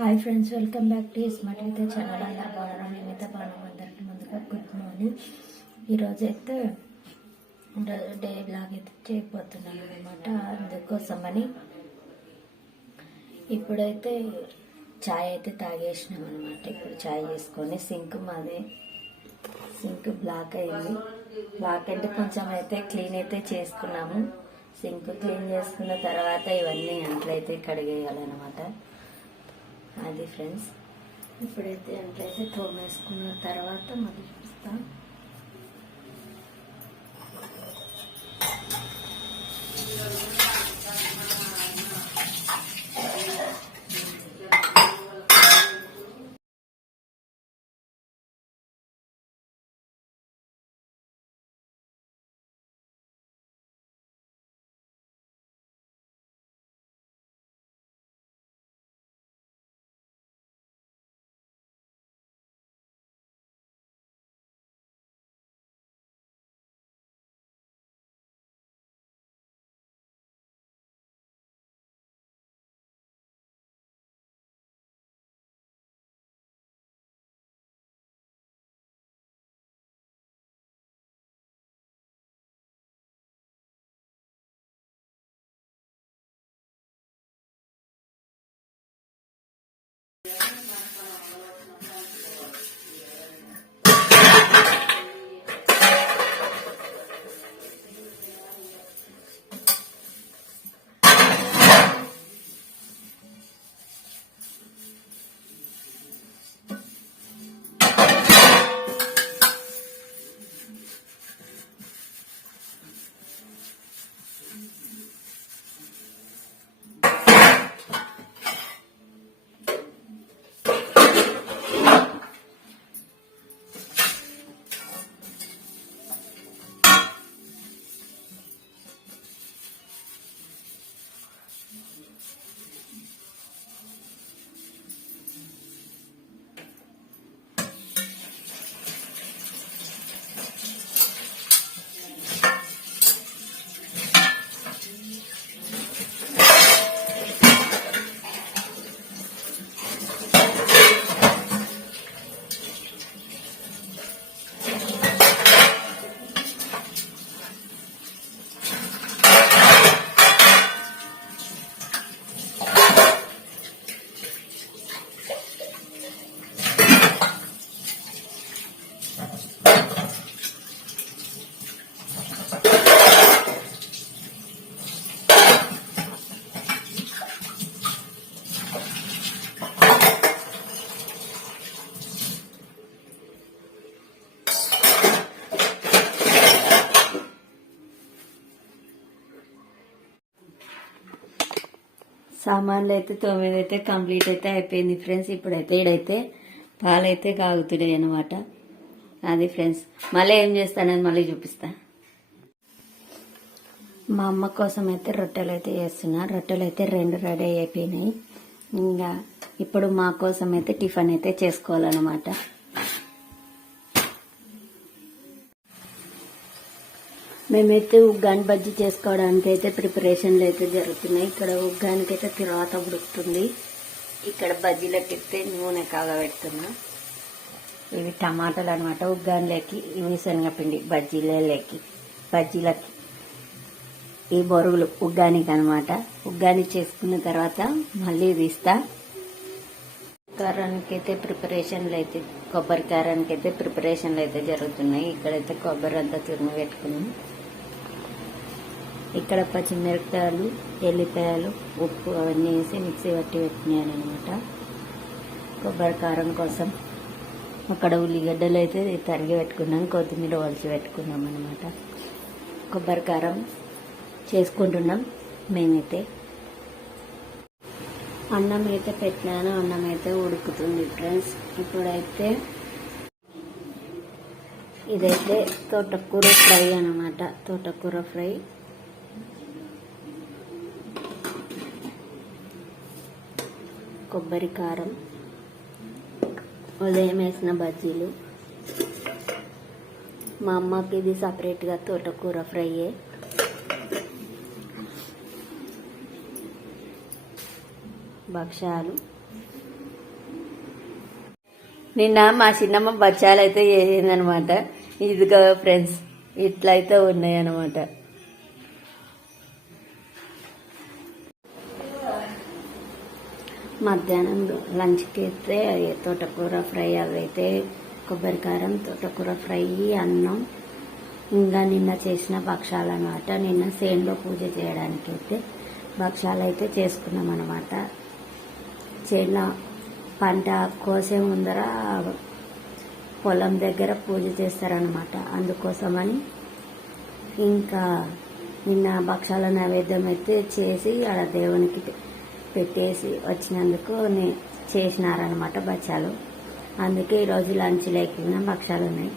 Hi friends, welcome back to smart అయితే channel. అందరూ బాగున్నారా? మేమైతే బాగున్నాం. అందరికీ ముందుగా గుడ్ మార్నింగ్. ఈరోజు అయితే డే బ్లాగ్ అయితే చేయబోతున్నాను అనమాట. అందుకోసమని ఇప్పుడైతే చాయ్ అయితే తాగేసినాం అనమాట. ఇప్పుడు చాయ్ చేసుకొని సింక్ బ్లాక్ అయింది. బ్లాక్ అంటే కొంచెం అయితే క్లీన్ అయితే చేసుకున్నాము. సింక్ క్లీన్ చేసుకున్న తర్వాత ఇవన్నీ అంట్లయితే కడిగేయాలన్నమాట. అది ఫ్రెండ్స్, ఇప్పుడైతే అంట్లయితే తోమేసుకున్న తర్వాత మళ్ళీ చూస్తాం. సామాన్లు అయితే 9 అయితే కంప్లీట్ అయితే అయిపోయింది ఫ్రెండ్స్. ఇప్పుడైతే ఈడైతే పాలైతే కాగుతున్నాయి అనమాట. అది ఫ్రెండ్స్, మళ్ళీ ఏం చేస్తానని మళ్ళీ చూపిస్తా. మా అమ్మ కోసం అయితే రొట్టెలు అయితే చేస్తున్నా. రొట్టెలు అయితే 2 రెడీ అయిపోయినాయి. ఇంకా ఇప్పుడు మా కోసం అయితే టిఫిన్ అయితే చేసుకోవాలన్నమాట. మేమైతే ఉగ్గాని బజ్జీ చేసుకోవడానికి అయితే ప్రిపరేషన్లు అయితే జరుగుతున్నాయి. ఇక్కడ ఉగ్గానికి అయితే తిరువాత ఉడుకుతుంది. ఇక్కడ బజ్జీలకి అయితే నూనె కాగబెడుతున్నా. ఇవి టమాటాలు అనమాట. ఉగ్గానిలోకి ఇవి శనగపిండి బజ్జీలకి ఈ బొరుగులు ఉగ్గానికి అనమాట. ఉగ్గాని చేసుకున్న తర్వాత మళ్ళీ తీస్తా. కారానికి అయితే కొబ్బరి కారానికి అయితే ప్రిపరేషన్లు అయితే జరుగుతున్నాయి. ఇక్కడైతే కొబ్బరి అంతా తురిమి పెట్టుకున్నాం. ఇక్కడ పచ్చిమిరపకాయలు, ఎల్లిపాయలు, ఉప్పు అవన్నీ వేసి మిక్సీ పట్టి పెట్టినాను అనమాట కొబ్బరి కారం కోసం. అక్కడ ఉల్లిగడ్డలు అయితే తరిగి పెట్టుకున్నాను, కొత్తిమీర వలిచి పెట్టుకున్నాం అనమాట. కొబ్బరి కారం చేసుకుంటున్నాం మేమైతే. అన్నం అయితే పెట్టినాను, అన్నం అయితే ఉడుకుతుంది ఫ్రెండ్స్. ఇప్పుడైతే ఇదైతే తోటకూర ఫ్రై అనమాట. తోటకూర ఫ్రై, కొబ్బరి కారం, ఉదయం వేసిన బజ్జీలు. మా అమ్మకి ఇది సపరేట్గా తోటకూర ఫ్రైయే. భక్షాలు, నిన్న మా చిన్నమ్మ బచ్చాలు అయితే చేసిందనమాట. ఇదిగో ఫ్రెండ్స్ ఇట్లయితే ఉన్నాయి అనమాట. మధ్యాహ్నం లంచ్కి అయితే తోటకూర ఫ్రై అవైతే కొబ్బరికారం, తోటకూర ఫ్రై, అన్నం, ఇంకా నిన్న చేసిన భక్షాలు అనమాట. నిన్న సేన్లో పూజ చేయడానికి అయితే భక్షాలు అయితే చేసుకున్నాం అనమాట. చేనులో పంట కోసే ముందర పొలం దగ్గర పూజ చేస్తారనమాట. అందుకోసమని ఇంకా నిన్న భక్షాల నైవేద్యం అయితే చేసి ఆడ దేవునికి పెట్టేసి వచ్చినందుకు చేసినారనమాట బచ్చాలు. అందుకే ఈరోజు లంచ్ లేకుండా భక్షాలు ఉన్నాయి.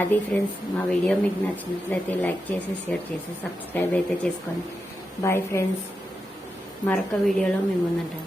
అది ఫ్రెండ్స్, మా వీడియో మీకు నచ్చినట్లయితే లైక్ చేసి, షేర్ చేసి, సబ్స్క్రైబ్ అయితే చేసుకోండి. బాయ్ ఫ్రెండ్స్, మరొక వీడియోలో మేము ముందుంటాం.